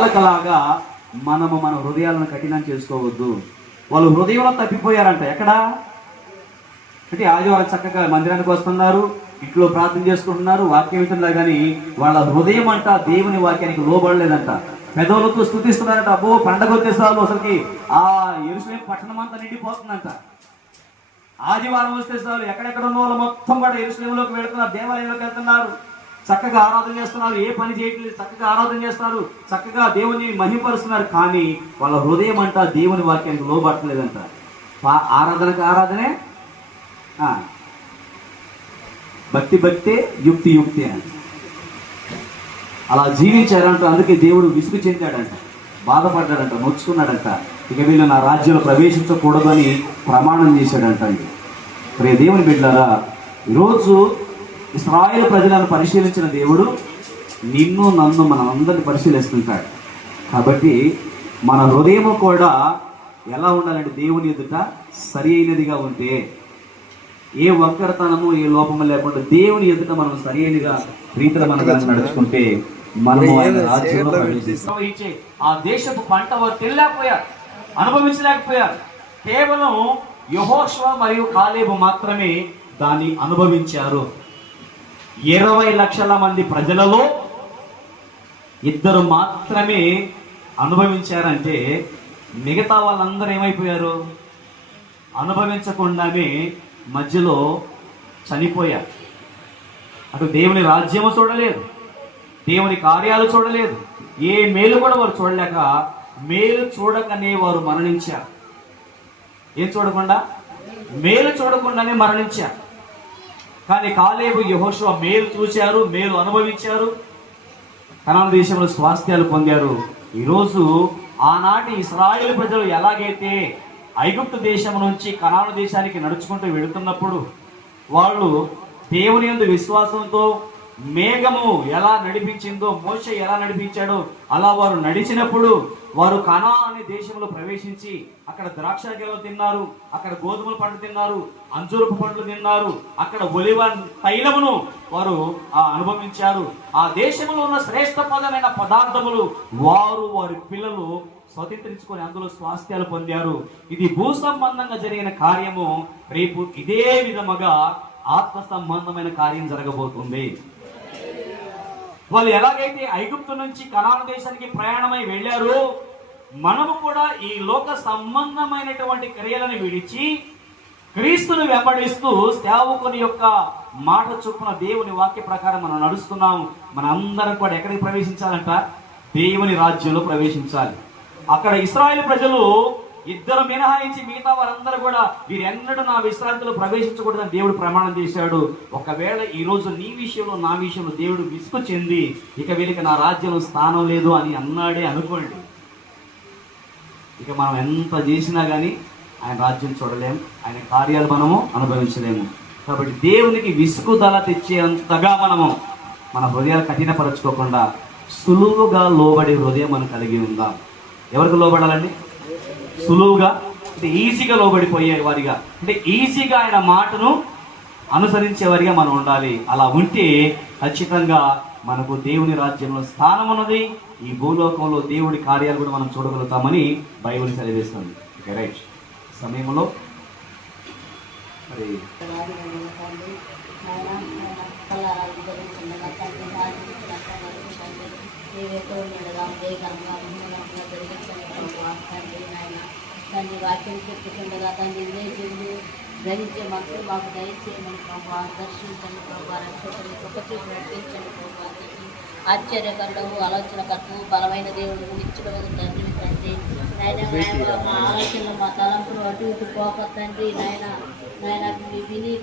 వాళ్ళకలాగా మనము మన హృదయాలను కఠినం చేసుకోవద్దు. వాళ్ళు హృదయంలో తప్పిపోయారంట. ఎక్కడా అంటే ఆదివారం చక్కగా మందిరానికి వస్తున్నారు, ఇంట్లో ప్రార్థన చేసుకుంటున్నారు, వాక్యం వింటున్నారు, కానీ వాళ్ళ హృదయం అంట దేవుని వాక్యానికి లోబడలేదంట. పెదవులతో స్తుతిస్తున్నారంట. అబ్బో పండగ వచ్చేసారు, అసలుకి ఆ యెరూషలేము పట్టణం అంతా నిండిపోతుందంట. ఆదివారం వస్తే చాలు ఎక్కడెక్కడ ఉన్న వాళ్ళు మొత్తం కూడా యెరూషలేములోకి వెళుతున్నారు, దేవాలయంలోకి వెళ్తున్నారు, చక్కగా ఆరాధన చేస్తున్నారు, ఏ పని చేయట్లేదు, చక్కగా ఆరాధన చేస్తున్నారు, చక్కగా దేవుని మహిమపరుస్తున్నారు. కానీ వాళ్ళ హృదయం అంట దేవుని వాక్యానికి లోబట్టలేదంట. ఆరాధనకు ఆరాధనే, భక్తి భక్తే, యుక్తి యుక్తి అని అలా జీవించారంట. అందుకే దేవుడు విసుగు చెందాడంట, బాధపడ్డాడంట, నొచ్చుకున్నాడంట. ఇక వీళ్ళు నా రాజ్యంలో ప్రవేశించకూడదని ప్రమాణం చేశాడంట. ప్రియ దేవుని బిడ్డలారా, ఈరోజు ఇశ్రాయేలు ప్రజలను పరిశీలించిన దేవుడు నిన్ను నన్ను మన అందరిని పరిశీలిస్తుంటాడు. కాబట్టి మన హృదయం కూడా ఎలా ఉండాలంటే దేవుని ఎదుట సరి అయినదిగా ఉంటే, ఏ వంకరతనము ఏ లోపము లేకుండా దేవుని ఎదుట మనం సరి అయినగా రీతిలో మనం నడుచుకుంటే మనము ఆయన రాజ్యంలో ప్రవేశించే ఆ దేశపు పంట వారు తినలేకపోయారు, అనుభవించలేకపోయారు. కేవలం యెహోషువ మరియు కాలేబు మాత్రమే దాన్ని అనుభవించారు. 20 లక్షల మంది ప్రజలలో 2 మాత్రమే అనుభవించారంటే మిగతా వాళ్ళందరూ ఏమైపోయారు? అనుభవించకుండానే మధ్యలో చనిపోయారు. అటు దేవుని రాజ్యము చూడలేదు, దేవుని కార్యాలు చూడలేదు, ఏ మేలు కూడా వారు చూడలేక, మేలు చూడకనే వారు మరణించారు. ఏం చూడకుండా? మేలు చూడకుండానే మరణించారు. కానీ కాలేబు యెహోషువ మేలు చూశారు, మేలు అనుభవించారు, కనాను దేశంలో స్వాస్థ్యాలు పొందారు. ఈరోజు ఆనాటి ఇశ్రాయేలు ప్రజలు ఎలాగైతే ఐగుప్తు దేశం నుంచి కనాను దేశానికి నడుచుకుంటూ వెళుతున్నప్పుడు వాళ్ళు దేవుని యందు విశ్వాసంతో మేఘము ఎలా నడిపించిందో, మోషే ఎలా నడిపించాడో అలా వారు నడిచినప్పుడు వారు కనాను అనే దేశంలో ప్రవేశించి అక్కడ ద్రాక్ష గెలలు తిన్నారు, అక్కడ గోధుమల పండ్లు తిన్నారు, అంజూరపు పండ్లు తిన్నారు, అక్కడ ఒలివ తైలమును వారు అనుభవించారు. ఆ దేశంలో ఉన్న శ్రేష్టమైన పదార్థములు వారి పిల్లలు స్వతంత్రించుకొని అందులో స్వాస్థ్యాలు పొందారు. ఇది భూ సంబంధంగా జరిగిన కార్యము. రేపు ఇదే విధముగా ఆత్మ సంబంధమైన కార్యం జరగబోతుంది. వాళ్ళు ఎలాగైతే ఐగుప్తు నుంచి కనాను దేశానికి ప్రయాణమై వెళ్ళారో, మనము కూడా ఈ లోక సంబంధమైనటువంటి క్రియలను విడిచి క్రీస్తును వెంబడిస్తూ సేవకుని యొక్క మాట చొప్పున దేవుని వాక్య ప్రకారం మనం నడుస్తున్నాం. మన అందరం కూడా ఎక్కడికి ప్రవేశించాలంట? దేవుని రాజ్యంలో ప్రవేశించాలి. అక్కడ ఇశ్రాయేలు ప్రజలు 2 మినహాయించి మిగతా వారందరూ కూడా వీరెన్నడూ నా విశ్రాంతిలో ప్రవేశించకూడదని దేవుడు ప్రమాణం చేశాడు. ఒకవేళ ఈ రోజు నీ విషయంలో నా విషయంలో దేవుడు విసుగు చెంది ఇక వీరికి నా రాజ్యంలో స్థానం లేదు అని అన్నాడే అనుకోండి, ఇక మనం ఎంత చేసినా కానీ ఆయన రాజ్యం చూడలేము, ఆయన కార్యాలు మనము అనుభవించలేము. కాబట్టి దేవునికి విసుగుదల తెచ్చేంతగా మనము మన హృదయాలు కఠినపరచుకోకుండా సులువుగా లోబడి హృదయం మనం కలిగి ఉందాం. ఎవరికి లోబడాలండి? సులువుగా, అంటే ఈజీగా లోబడిపోయే వారిగా, అంటే ఈజీగా ఆయన మాటను అనుసరించే వారిగా మనం ఉండాలి. అలా ఉంటే ఖచ్చితంగా మనకు దేవుని రాజ్యంలో స్థానం ఉన్నది. ఈ భూలోకంలో దేవుడి కార్యాలు కూడా మనం చూడగలుగుతామని బైబిల్ సెలవిస్తుంది. రైట్ సమయంలో మరి దాన్ని వాక్యం చెప్పుకుండగా దాన్ని వినేసింది గ్రహించే మనసు మాకు దయచేయమని ప్రభావ దర్శించండి ప్రభావ, రక్షకుని కృపచూపు నడిపించండి ప్రభావ. ఆశ్చర్యకరుడము, ఆలోచనకర్తము, బలమైన దేవుడు, నిత్యుడు తండ్రి తండ్రి నాయన, మా ఆలోచనలు మా తలంపులు అటు ఇటు పోక తండ్రి నాయన విని